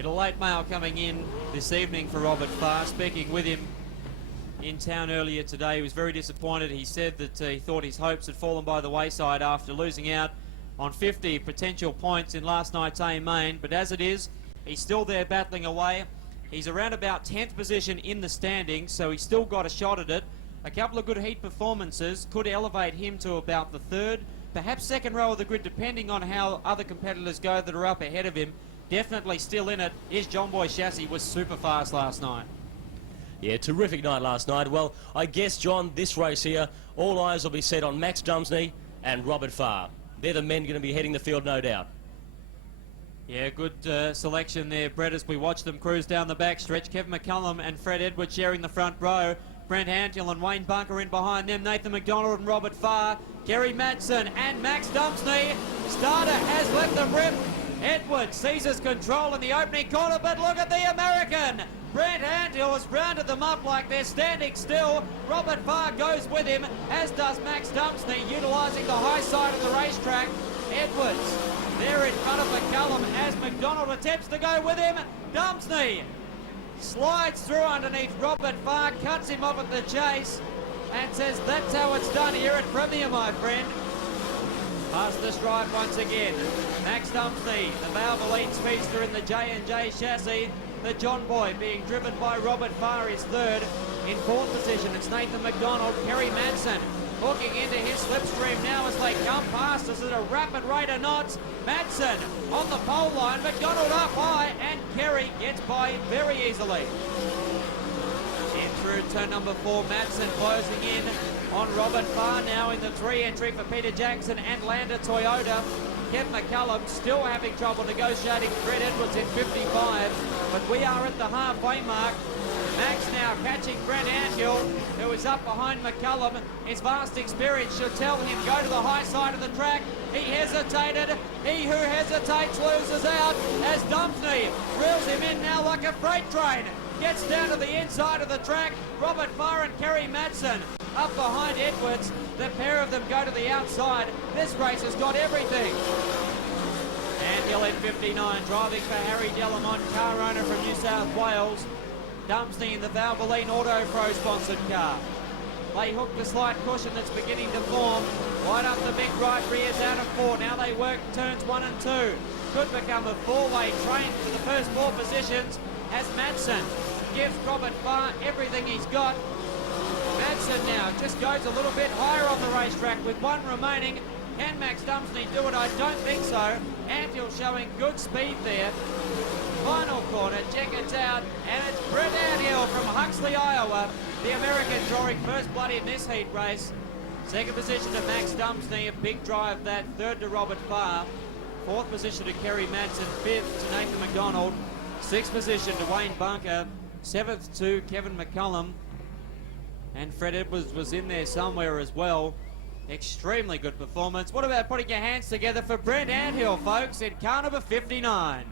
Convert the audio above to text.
Bit of late mail coming in this evening for Robert Farr. Speaking with him in town earlier today, he was very disappointed. He said that he thought his hopes had fallen by the wayside after losing out on 50 potential points in last night's A main. But as it is, he's still there battling away. He's around about 10th position in the standings, so he's still got a shot at it. A couple of good heat performances could elevate him to about the third, perhaps second row of the grid, depending on how other competitors go that are up ahead of him. Definitely still in it is John Boy Chassis, was super fast last night. Yeah, terrific night last night. Well, I guess, John, this race here, all eyes will be set on Max Dumsney and Robert Farr. They're the men going to be heading the field, no doubt. Yeah, good selection there, Brett, as we watch them cruise down the back stretch. Kevin McCullum and Fred Edwards sharing the front row. Brent Antill and Wayne Bunker in behind them. Nathan McDonald and Robert Farr. Kerry Madsen and Max Dumsney. Starter has let them rip. Edwards seizes control in the opening corner, but look at the American. Brent Antill has rounded them up like they're standing still. Robert Farr goes with him, as does Max Dumsney, utilising the high side of the racetrack. Edwards there in front of McCullum as McDonald attempts to go with him. Dumsney slides through underneath Robert Farr, cuts him off at the chase, and says that's how it's done here at Premier, my friend. Past the stripe once again. Max Dumsney, the Valvoline speedster in the J&J chassis. The John Boy being driven by Robert Farr is third. In fourth position, it's Nathan McDonald. Kerry Madsen hooking into his slipstream now as they come past us at a rapid rate of knots. Madsen on the pole line. McDonald up high, and Kerry gets by very easily. In through turn number 4, Madsen closing in on Robert Farr now in the 3 entry for Peter Jackson and Lander Toyota. Kevin McCullum still having trouble negotiating Fred Edwards in 55, but we are at the halfway mark. Max now catching Brent Antill, who is up behind McCullum. His vast experience should tell him go to the high side of the track. He hesitated. He who hesitates loses out as Dumsney reels him in now like a freight train. Gets down to the inside of the track. Robert Farr and Kerry Madsen up behind Edwards. The pair of them go to the outside. This race has got everything. Antill in 59, driving for Harry Delamont, car owner from New South Wales. Dumsney in the Valvoline Auto Pro sponsored car. They hook the slight cushion that's beginning to form. Right up the big right rear down to 4. Now they work turns 1 and 2. Could become a 4-way train for the first 4 positions as Madsen gives Robert Farr everything he's got. Madsen now just goes a little bit higher on the racetrack with 1 remaining. Can Max Dumsney do it? I don't think so. Antill showing good speed there. Final corner, check it out, and it's Brent Antill from Huxley, Iowa. The American drawing first blood in this heat race. Second position to Max Dumsney, a big drive that. Third to Robert Farr. Fourth position to Kerry Madsen. Fifth to Nathan McDonald. Sixth position to Wayne Bunker. Seventh to Kevin McCullum. And Fred Edwards was in there somewhere as well. Extremely good performance. What about putting your hands together for Brent Antill, folks, in car number 59?